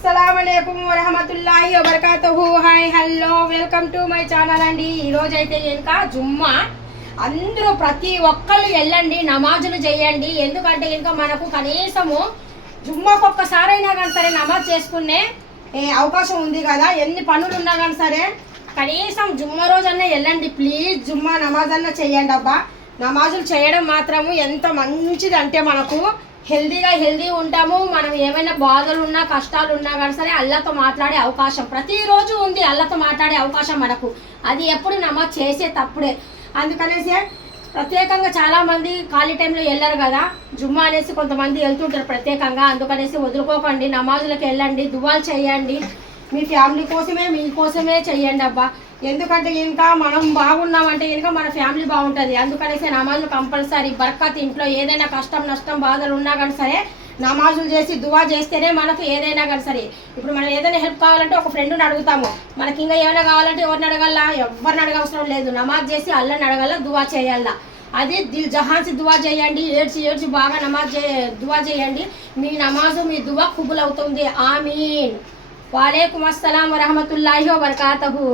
అస్సలాముఅలైకుం వరహమతుల్లాహి వబరకాతుహు. Hi hello welcome to my channel అండి. ఈరోజు అయితే ఇంకా జుమ్మా అందరూ ప్రతి ఒక్కళ్ళు వెళ్ళండి, నమాజులు చేయండి. ఎందుకంటే ఇంకా మనకు కనీసము జుమ్మాకు ఒక్కసారైనా కానీ సరే నమాజ్ చేసుకునే అవకాశం ఉంది కదా. ఎన్ని పనులు ఉన్నా కానీ సరే కనీసం జుమ్మా రోజన్నా వెళ్ళండి ప్లీజ్. జుమ్మా నమాజ్ అన్నా చేయండి అబ్బా. నమాజులు చేయడం మాత్రము ఎంత మంచిది అంటే మనకు హెల్దీ ఉంటాము. మనం ఏమైనా బాధలు ఉన్నా కష్టాలు ఉన్నా కానీ సరే అల్లాతో మాట్లాడే అవకాశం ప్రతిరోజు ఉంది. అల్లాతో మాట్లాడే అవకాశం మనకు అది ఎప్పుడు నమాజ్ చేసేటప్పుడే. అందుకనేసి ప్రత్యేకంగా చాలామంది ఖాళీ టైంలో వెళ్ళరు కదా, జుమ్మా అనేసి కొంతమంది వెళ్తుంటారు ప్రత్యేకంగా. అందుకనేసి వదులుకోకండి, నమాజులకు వెళ్ళండి, దువాలు చేయండి. మీ ఫ్యామిలీ కోసమే మీకోసమే చెయ్యండి అబ్బా. ఎందుకంటే ఇంకా మనం బాగున్నామంటే ఇంకా మన ఫ్యామిలీ బాగుంటుంది. అందుకనేసి నమాజులు కంపల్సరీ. బర్కత్ ఇంట్లో ఏదైనా కష్టం నష్టం బాధలు ఉన్నా కానీ సరే నమాజులు చేసి దువా చేస్తేనే మనకు ఏదైనా కానీ సరే. ఇప్పుడు మనం ఏదైనా హెల్ప్ కావాలంటే ఒక ఫ్రెండ్ని అడుగుతాము, మనకి ఇంకా ఏమైనా కావాలంటే ఎవరిని అడగాల? ఎవరిని అడగవసరం లేదు. నమాజ్ చేసి అల్లాని అడగాల, దువా చేయాల. అది దిల్ జహాన్సి దువా చేయండి, ఏడ్చి బాగా దువా చేయండి. మీ నమాజు మీ దువా కుబుల్ అవుతుంది. ఆమీన్. వాలేకుమ్ అస్సలాం వరహమతుల్లాహి వబరకాతుహు.